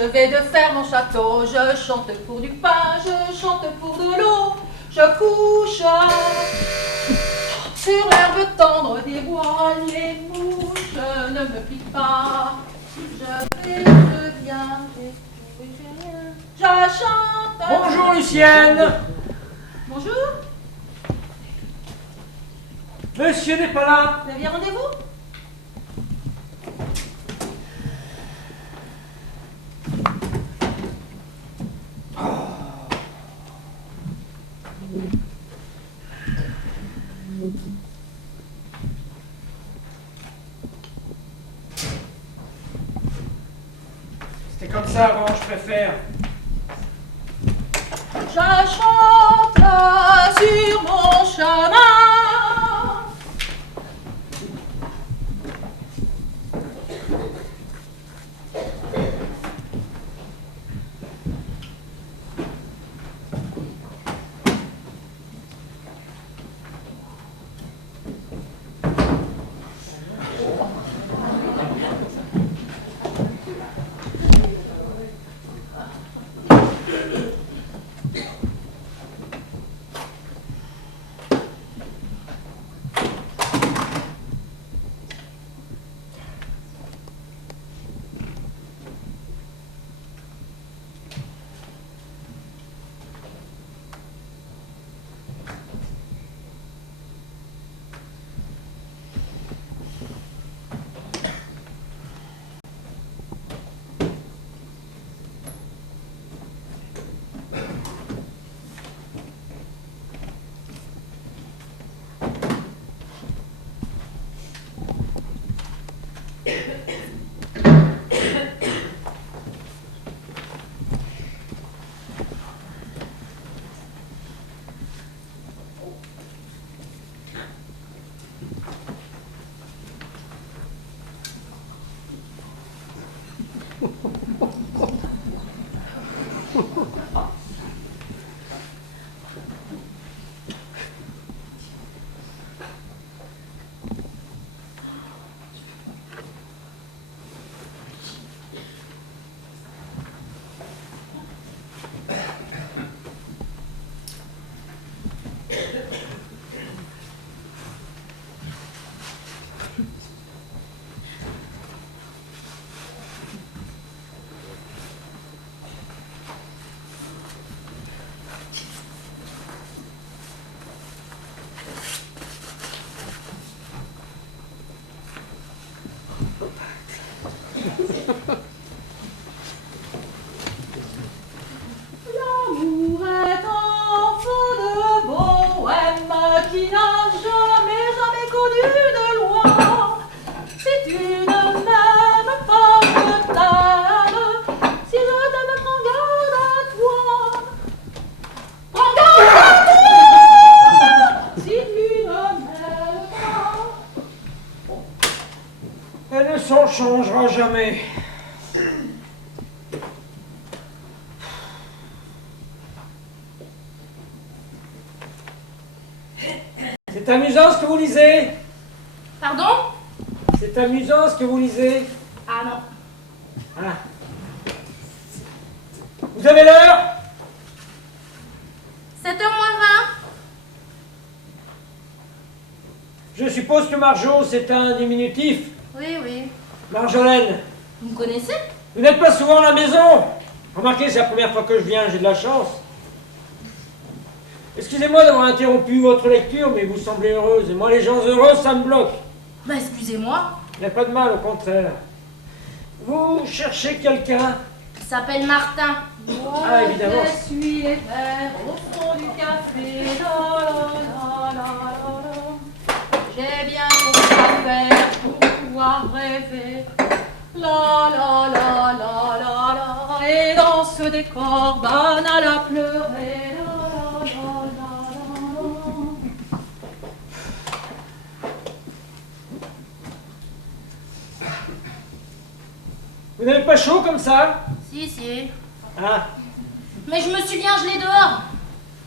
je vais de faire mon château, je chante pour du pain, je chante pour de l'eau, je couche sur l'herbe tendre des bois, les mouches ne me piquent pas, je vais, je viens, je chante. Bonjour Lucienne. Bonjour, Monsieur n'est pas là. vous aviez rendez-vous? C'était comme ça avant, je préfère. Je chante sur mon chemin. L'amour est un feu de bohème qui n'a jamais connu de loi. Si tu ne m'aimes pas, je t'aime. Si je t'aime, prends garde à toi. Prends garde à toi. Si tu ne m'aimes pas. Elle ne s'en changera jamais. C'est amusant ce que vous lisez. Pardon? C'est amusant ce que vous lisez. Ah non. Ah. Vous avez l'heure? 7h moins Je suppose que Marjo, c'est un diminutif. 20. Oui, oui. Marjolaine, Vous me connaissez? vous n'êtes pas souvent à la maison. Remarquez, c'est la première fois que je viens, j'ai de la chance. Excusez-moi d'avoir interrompu votre lecture, mais vous semblez heureuse. Et moi, les gens heureux, ça me bloque. Bah excusez-moi. Il n'y a pas de mal, au contraire. Vous cherchez quelqu'un? Il s'appelle Martin. Ah, évidemment. Je suis les verres au fond du café. La, la, la, la, la. J'ai bien pour quoi faire pour pouvoir rêver. La la la la la la. Et dans ce décor banal à pleurer. La, la, la, la, la. Vous n'avez pas chaud comme ça? Si, si. Ah. Mais je me suis bien gelée dehors.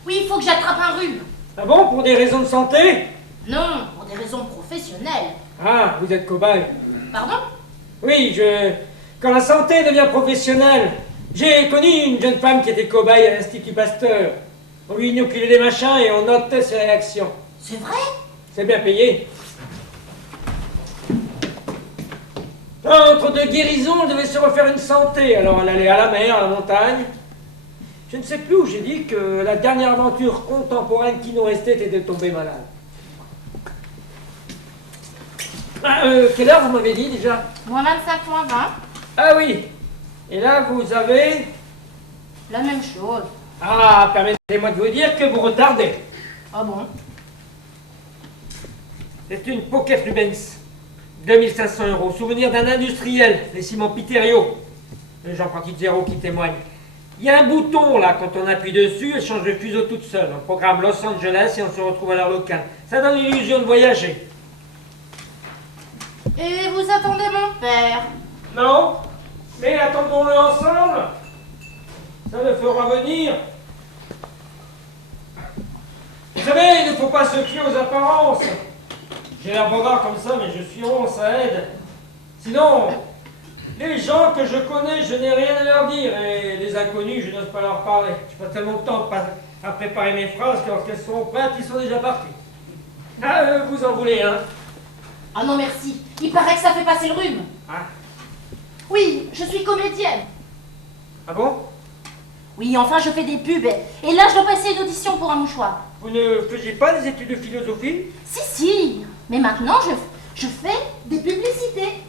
Oui, il faut que j'attrape un rhume. Ah bon, pour des raisons de santé? Non, pour des raisons professionnelles. Ah, vous êtes cobaye. Pardon? Oui, Quand la santé devient professionnelle, J'ai connu une jeune femme qui était cobaye à l'Institut Pasteur. On lui inoculait des machins et on notait ses réactions. C'est vrai? C'est bien payé. Entre deux guérisons, elle devait se refaire une santé. Alors elle allait à la mer, à la montagne. Je ne sais plus où j'ai dit que la dernière aventure contemporaine qui nous restait était de tomber malade. Quelle heure vous m'avez dit déjà? Moins 25, moins 20. Ah oui. Et là, vous avez... La même chose. Ah, permettez-moi de vous dire que vous retardez. Ah bon? C'est une Pocket Rubens. 2500 €. Souvenir d'un industriel, les ciments Piterio. Jean Francis Zéro qui témoigne. Il y a un bouton là, quand on appuie dessus, elle change de fuseau toute seule. On programme Los Angeles et on se retrouve à l'heure locale. Ça donne l'illusion de voyager. Et vous attendez mon père? Non, mais attendons-le ensemble. Ça le fera venir. Vous savez, il ne faut pas se fier aux apparences. J'ai l'air bavard comme ça, mais je suis rond, ça aide. Sinon, les gens que je connais, je n'ai rien à leur dire. Et les inconnus, je n'ose pas leur parler. Je passe tellement de temps à préparer mes phrases que lorsqu'elles seront prêtes, ils sont déjà partis. Ah, vous en voulez, hein? Ah non merci, il paraît que ça fait passer le rhume. Ah, Oui, je suis comédienne. ah bon? Oui, enfin je fais des pubs. Et là je dois passer une audition pour un mouchoir. Vous ne faisiez pas des études de philosophie? Si, mais maintenant je fais des publicités.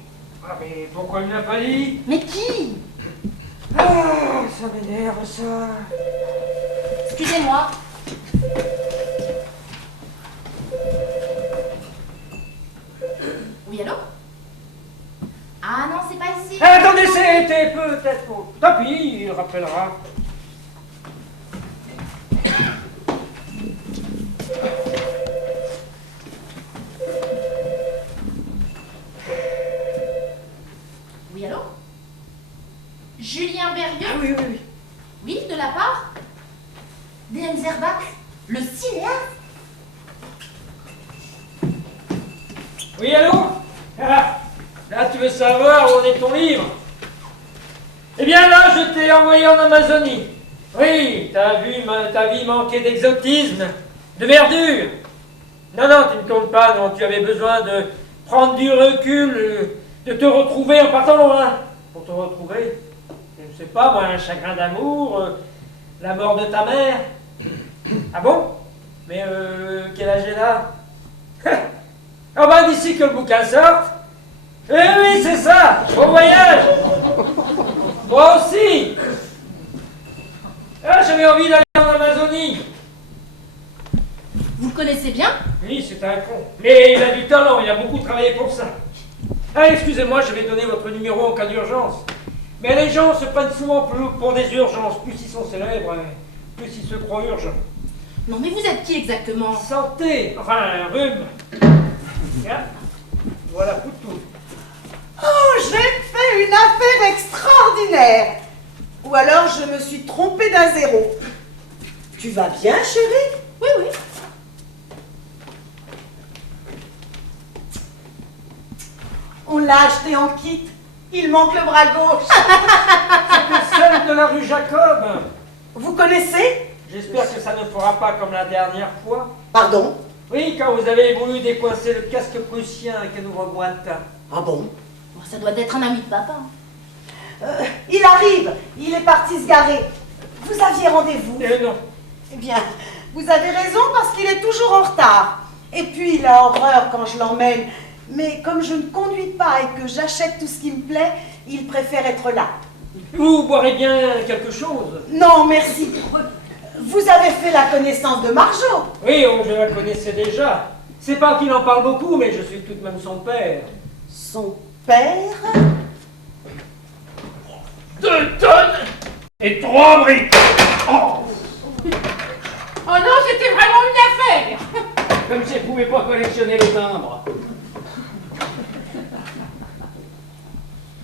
Ah, mais pourquoi il n'a pas dit? Mais qui? Ah, ça m'énerve, ça. Excusez-moi. Oui, allô? Ah non, c'est pas ici. Attendez, c'était peut-être pour... Tant pis, il rappellera. Oui, allô? Julien Berrieux? Ah oui, oui, oui. Oui, de la part d'Ian Zerbach, le cinéaste. Oui, allô? Ah, là, tu veux savoir où en est ton livre? Eh bien là, je t'ai envoyé en Amazonie. Oui, t'as vu ta vie manquer d'exotisme, de verdure. Non, non, tu ne comptes pas, non, tu avais besoin de prendre du recul, de te retrouver en partant loin. Pour te retrouver, je ne sais pas, moi, un chagrin d'amour, la mort de ta mère. Ah bon? Mais quel âge est là? Ah bah d'ici que le bouquin sorte. Eh oui, c'est ça, bon voyage. Moi aussi. Ah, j'avais envie d'aller en Amazonie. Vous le connaissez bien? Oui, c'est un con. Mais il a du talent, il a beaucoup travaillé pour ça. Ah, excusez-moi, je vais donner votre numéro en cas d'urgence. Mais les gens se prennent souvent pour des urgences. Plus ils sont célèbres, plus ils se croient urgents. Non, mais vous êtes qui exactement? Santé, enfin, un rhume. Tiens, voilà pour tout. Oh, j'ai fait une affaire extraordinaire. Ou alors je me suis trompée d'un zéro. Tu vas bien, chérie? Oui, oui. On l'a acheté en kit. Il manque le bras gauche. C'était celle de la rue Jacob. Vous connaissez? J'espère que ça ne fera pas comme la dernière fois. Pardon? Oui, quand vous avez voulu décoincer le casque prussien qu'elle nous reboîte. Ah bon? Bon, ça doit être un ami de papa. Il arrive. Il est parti se garer. Vous aviez rendez-vous? Non. Eh bien, vous avez raison parce qu'il est toujours en retard. Et puis, il a horreur quand je l'emmène. Mais comme je ne conduis pas et que j'achète tout ce qui me plaît, il préfère être là. Vous boirez bien quelque chose? Non, merci. Vous avez fait la connaissance de Marjo. Oui, je la connaissais déjà. C'est pas qu'il en parle beaucoup, mais je suis tout de même son père. Son père? 2 tonnes et 3 briques. Oh, Oh non, c'était vraiment une affaire. comme si elle pouvait pas collectionner les timbres.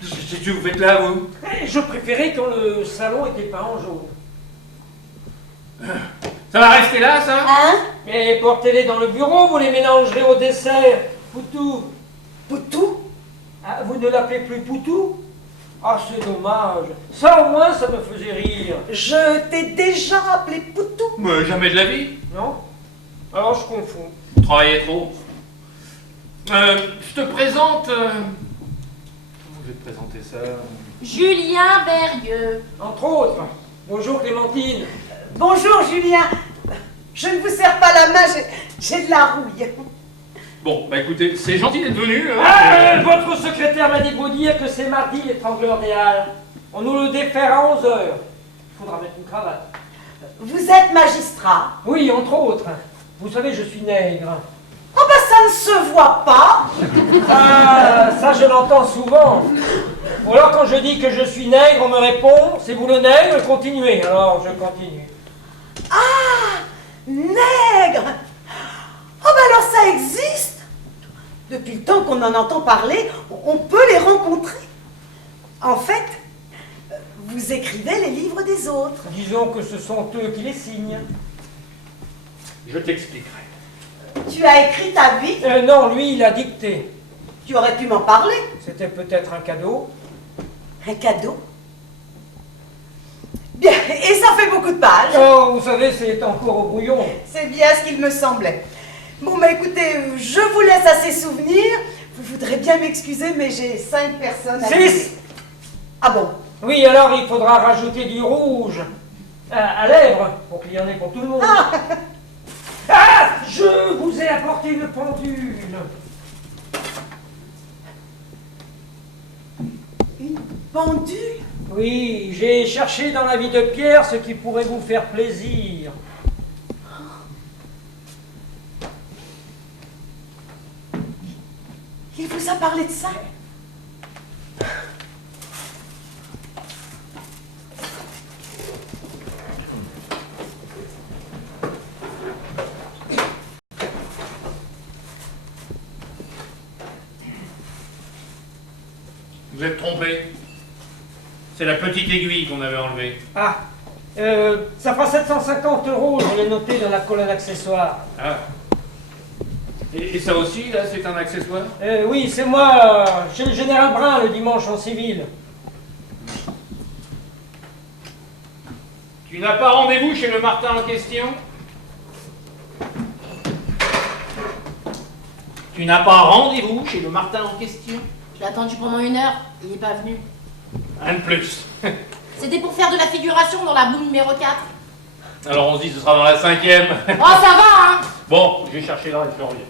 Qu'est-ce que vous faites là, vous? Je préférais quand le salon était peint en jaune. Ça va rester là, ça? Hein? Mais portez-les dans le bureau, vous les mélangerez au dessert. Poutou. Poutou? Ah, vous ne l'appelez plus Poutou? Ah, c'est dommage. Ça, au moins, ça me faisait rire. Je t'ai déjà appelé Poutou. Mais jamais de la vie. Non? Alors, je confonds. Travaillais trop. Je te présente... Comment je vais te présenter ça? Julien Berrieux. Entre autres. Bonjour, Clémentine. Bonjour Julien. Je ne vous serre pas la main, j'ai de la rouille. Bon, bah écoutez, c'est gentil d'être venu. Hein. Ah, votre secrétaire m'a dit de vous dire que c'est mardi l'étrangleur des Halles. On nous le défère à 11 h. Il faudra mettre une cravate. Vous êtes magistrat? Oui, entre autres. Vous savez, je suis nègre. Oh ben ça ne se voit pas. Ah, ça je l'entends souvent. Ou alors quand je dis que je suis nègre, on me répond, c'est vous le nègre, continuez. Alors je continue. Ah, nègre. Oh ben alors ça existe. Depuis le temps qu'on en entend parler, on peut les rencontrer. En fait, vous écrivez les livres des autres. Disons que ce sont eux qui les signent. Je t'expliquerai. Tu as écrit ta vie. Non, lui il a dicté. Tu aurais pu m'en parler. C'était peut-être un cadeau. Un cadeau. Bien, et ça fait beaucoup de pages. Oh, vous savez, c'est encore au brouillon. C'est bien ce qu'il me semblait. Bon, bah écoutez, je vous laisse à ces souvenirs. Vous voudrez bien m'excuser, mais j'ai 5 personnes à 6. aider. Ah bon? Oui, alors il faudra rajouter du rouge à lèvres pour qu'il y en ait pour tout le monde. Ah, je vous ai apporté une pendule. Une pendule? Oui, j'ai cherché dans la vie de Pierre ce qui pourrait vous faire plaisir. Il vous a parlé de ça? Vous êtes trompé. C'est la petite aiguille qu'on avait enlevée. Ah, ça fera 750 €, je l'ai noté dans la colonne accessoire. Ah. Et ça aussi, là, c'est un accessoire? Oui, c'est moi, chez le général Brun, le dimanche en civil. Tu n'as pas rendez-vous chez le Martin en question? Tu n'as pas rendez-vous chez le Martin en question? Je l'ai attendu pendant 1 heure, il n'est pas venu. Un de plus. C'était pour faire de la figuration dans la boue numéro 4. Alors on se dit ce sera dans la 5e. Oh, ça va, hein? Bon, je vais chercher là et je reviens.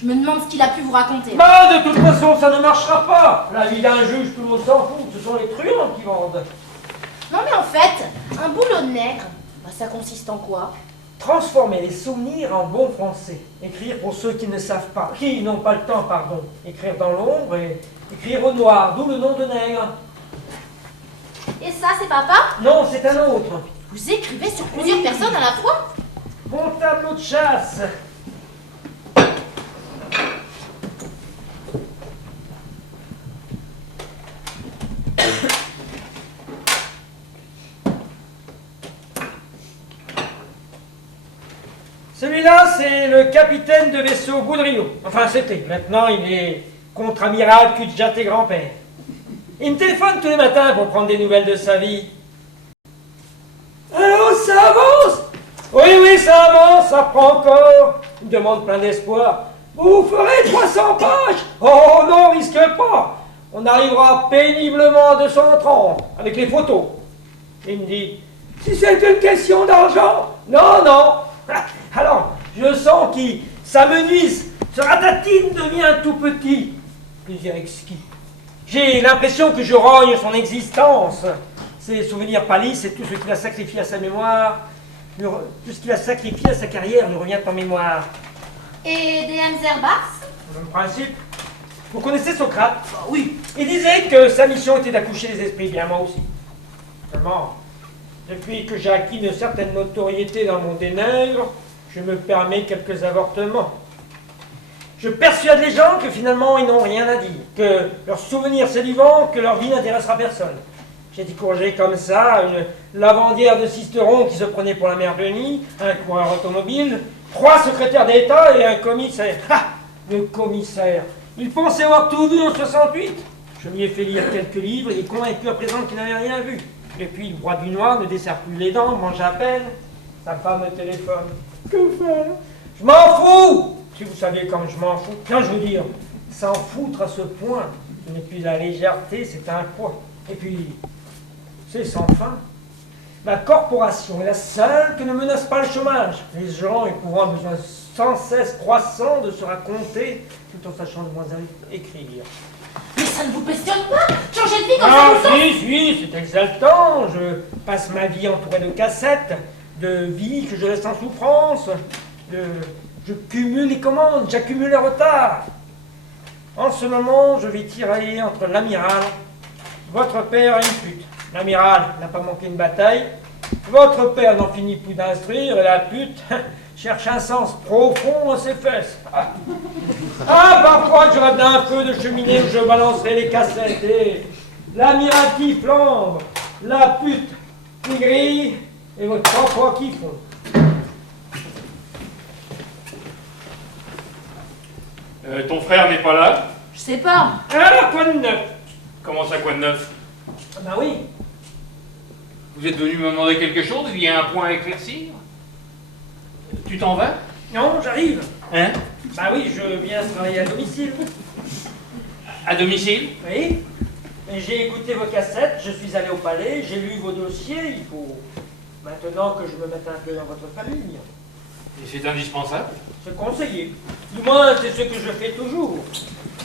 Je me demande ce qu'il a pu vous raconter. Bah, de toute façon, ça ne marchera pas. La vie d'un juge, tout le monde s'en fout, ce sont les truands qui vendent. Non mais en fait, un boulot de nègre, bah, ça consiste en quoi? Transformer les souvenirs en bon français. Écrire pour ceux qui ne savent pas, qui n'ont pas le temps, pardon. Écrire dans l'ombre et écrire au noir, d'où le nom de nègre. Et ça, c'est papa? Non, c'est un autre. Vous écrivez sur plusieurs personnes à la fois? Mon tableau de chasse. Celui-là, c'est le capitaine de vaisseau Boudrio. Enfin, c'était. Maintenant, il est contre-amiral Cudjat et grand-père. Il me téléphone tous les matins pour prendre des nouvelles de sa vie. Alors, ça avance? Oui, ça avance, ça prend encore. Il me demande plein d'espoir. Vous ferez 300 pages? Oh non, risque pas. On arrivera péniblement à 230, avec les photos. Il me dit, si c'est une question d'argent? Non. Alors, je sens qu'il s'amenuise, ce ratatine devient tout petit. Plaisir exquis. J'ai l'impression que je rogne son existence. Ses souvenirs pâlissent et tout ce qu'il a sacrifié à sa mémoire, tout ce qu'il a sacrifié à sa carrière lui revient en mémoire. Et DM Zerbars? Le même principe. Vous connaissez Socrate? Oui. Il disait que sa mission était d'accoucher les esprits, bien moi aussi. Seulement, depuis que j'ai acquis une certaine notoriété dans le monde des nègres, je me permets quelques avortements. Je persuade les gens que finalement ils n'ont rien à dire, que leurs souvenirs c'est du vent, que leur vie n'intéressera personne. J'ai découragé comme ça une lavandière de Sisteron qui se prenait pour la mère Denis, un coureur automobile, 3 secrétaires d'État et un commissaire. Ah, le commissaire, il pensait avoir tout vu en 68. Je lui ai fait lire quelques livres, il est convaincu à présent qu'il n'avait rien vu. Et puis, le roi du noir ne dessert plus les dents, mange à peine. Sa femme me téléphone. Que faire? Je m'en fous! Si vous saviez comme je m'en fous. Non, je veux dire, s'en foutre à ce point, ce n'est plus la légèreté, c'est un poids. Et puis, c'est sans fin. La corporation est la seule qui ne menace pas le chômage. Les gens éprouvant un besoin sans cesse croissant de se raconter, tout en sachant de moins écrire. Mais ça ne vous questionne pas? Changer de vie comme Ah, ça vous si, c'est exaltant. Je passe ma vie entouré de cassettes, de vie que je laisse en souffrance, je cumule les commandes, j'accumule les retards. En ce moment, je vais tirailler entre l'amiral, votre père et une pute. L'amiral n'a pas manqué une bataille, votre père n'en finit plus d'instruire, et la pute cherche un sens profond à ses fesses. Parfois je rêve d'un feu de cheminée où je balancerai les cassettes, et l'amiral qui flambe, la pute qui grille, et votre papa qui fond. Ton frère n'est pas là? Je sais pas. Alors, quoi de neuf? Comment ça, quoi de neuf? Ben oui. Vous êtes venu me demander quelque chose? Il y a un point à éclaircir? Tu t'en vas? Non, j'arrive. Hein? Bah oui, je viens travailler à domicile. À domicile? Oui. Et j'ai écouté vos cassettes, je suis allé au palais, j'ai lu vos dossiers, il faut maintenant que je me mette un peu dans votre famille. Et c'est indispensable? C'est conseillé. Du moins, c'est ce que je fais toujours.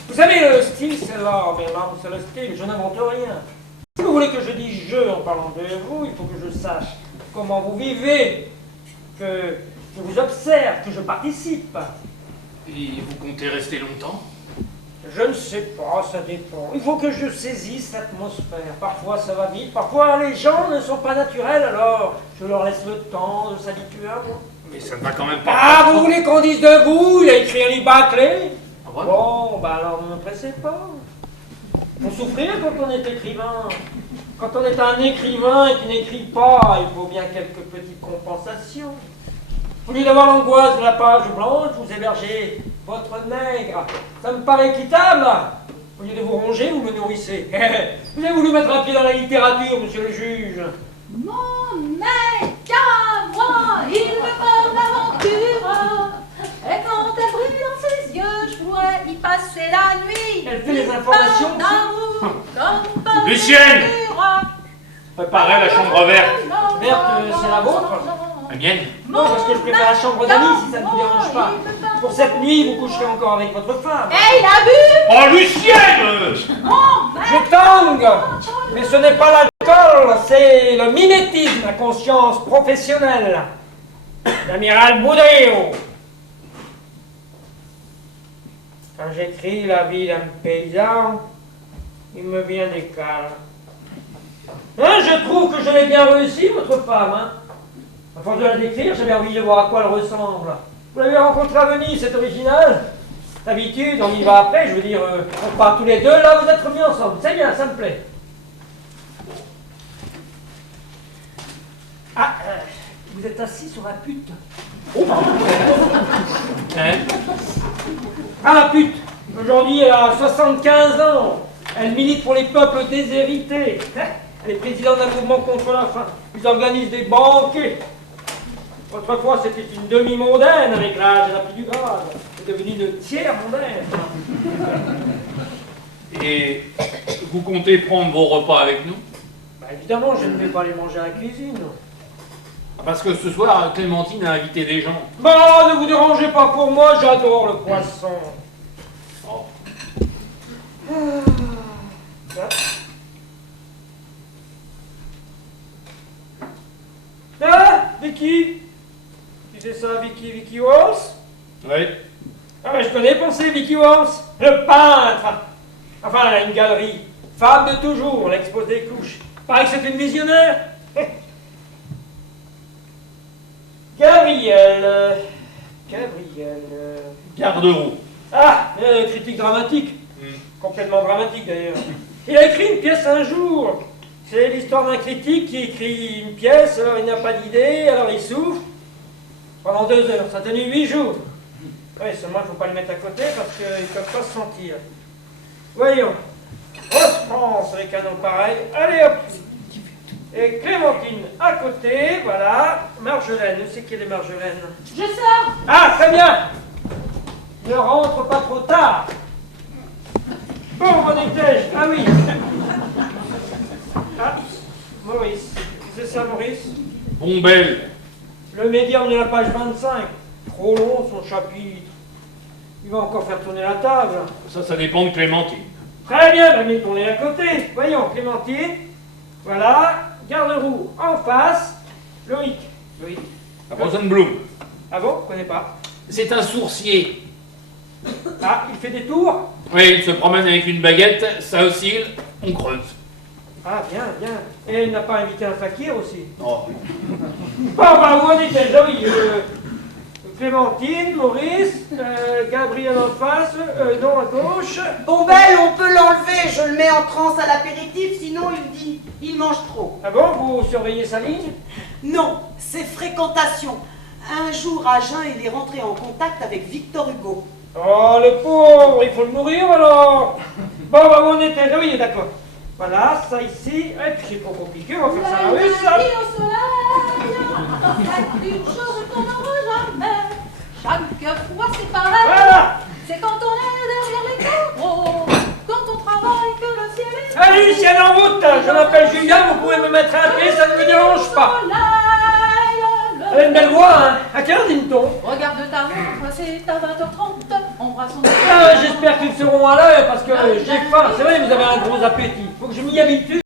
Vous savez, le style, c'est l'art, mais l'art, c'est le style, je n'invente rien. Si vous voulez que je dise je en parlant de vous, il faut que je sache comment vous vivez, que je vous observe, que je participe. Et vous comptez rester longtemps? Je ne sais pas, ça dépend. Il faut que je saisisse l'atmosphère. Parfois ça va vite, parfois les gens ne sont pas naturels, alors je leur laisse le temps de s'habituer à moi. Mais ça ne va quand même pas... Ah, vous voulez qu'on dise de vous? Il a écrit un livre bâclé. Ah ouais? Bon, bah alors ne me pressez pas. Faut souffrir quand on est écrivain. Quand on est un écrivain et qui n'écrit pas, il faut bien quelques petites compensations. Au lieu d'avoir l'angoisse de la page blanche, vous hébergez votre nègre. Ça me paraît équitable. Au lieu de vous ronger, vous me nourrissez. Vous avez voulu mettre un pied dans la littérature, monsieur le juge. Mon mec à moi, il me porte l'aventure. Et quand elle brille dans ses yeux, je pourrais y passer la nuit. Elle fait les informations Il parle d'amour, comme par Lucienne! nature. Préparez la chambre verte. Verte, c'est la vôtre? La mienne? Non, parce que je préfère la chambre d'amis si ça ne vous dérange pas. Pour cette nuit, vous coucherez encore avec votre femme. Eh, il a bu Oh, Lucienne! mon mec. Je tangue, mais ce n'est pas l'alcool, c'est le mimétisme, la conscience professionnelle. L'amiral Boudéo. Quand j'écris la vie d'un paysan, il me vient des cales. Hein, je trouve que je l'ai bien réussi, votre femme. Hein. À force de la décrire, j'avais envie de voir à quoi elle ressemble. Vous l'avez rencontrée à Venise, c'est original. D'habitude, on y va après, je veux dire, on part tous les deux, là vous êtes remis ensemble. C'est bien, ça me plaît. Ah, vous êtes assis sur la pute. Oh, pardon. Hein? Ah, la pute. Aujourd'hui, elle a 75 ans. Elle milite pour les peuples déshérités. Elle est présidente d'un mouvement contre la faim. Ils organisent des banquets. Autrefois, c'était une demi-mondaine. Avec l'âge, elle a pris du grade. C'est devenu une tiers-mondaine. Et vous comptez prendre vos repas avec nous? Bah, évidemment, je ne vais pas les manger à la cuisine. Parce que ce soir, Clémentine a invité des gens. Bah, ne vous dérangez pas pour moi, j'adore le poisson. Oh. Ah, Vicky? Tu sais ça, Vicky Walsh? Oui. Ah, mais je connais pensé Vicky Walsh, le peintre. Enfin, elle a une galerie. Femme de toujours, l'expose des couches. Pareil que c'est une visionnaire. Gabriel. Garde-roue. Ah, critique dramatique. Complètement dramatique d'ailleurs. Il a écrit une pièce un jour. C'est l'histoire d'un critique qui écrit une pièce, alors il n'a pas d'idée, alors il souffre. Pendant 2 heures, ça a tenu 8 jours. Oui, seulement il ne faut pas le mettre à côté parce qu'ils ne peuvent pas se sentir. Voyons. Oh, France avec un nom pareil. Allez hop. Et Clémentine à côté, voilà. Marjolaine, où c'est qu'il y a les Marjolaine? Je sors. Ah, très bien. Ne rentre pas trop tard. Bon, où en étais-je? Ah oui. Ah, Maurice. C'est ça, Maurice? Bombelle. Le médium de la page 25. Trop long, son chapitre. Il va encore faire tourner la table. Ça dépend de Clémentine. Très bien, bah, mettons-les à côté. Voyons, Clémentine. Voilà. Garde-roue en face. Loïc. Loïc. Rosenblum. Ah bon? Je connais pas. C'est un sourcier. Ah, il fait des tours? Oui, il se promène avec une baguette, ça oscille, on creuse. Ah, bien, bien. Et il n'a pas invité un fakir aussi? Oh. Bon, bah, où en était-je? Ah oui, Clémentine, Maurice, Gabriel en face, non à gauche. Bombelle, on peut l'enlever, je le mets en transe à l'apéritif, sinon il me dit, il mange trop. Ah bon, vous surveillez sa ligne? Non, c'est fréquentation. Un jour à jeun, il est rentré en contact avec Victor Hugo. Oh, le pauvre, il faut le nourrir alors. Bon, bah, où on était? Ah oui, d'accord. Voilà, ça ici. Et puis c'est trop compliqué, on va faire ça à la russe. Lundi au soleil, c'est une chose qu'on n'aura jamais. Chaque fois c'est pareil. Voilà. C'est quand on est derrière les carreaux, quand on travaille que le ciel est Allez, Lucienne, en route. Je m'appelle Julien, vous pouvez me mettre à pied, ça ne me dérange pas. Elle a une belle voix, hein. À quelle heure dîne-t-on? Regarde ta montre, c'est à 20h30. Embrasse son Ah, j'espère qu'ils seront à l'heure parce que j'ai faim. C'est vrai, vous avez un gros appétit. Faut que je m'y habitue.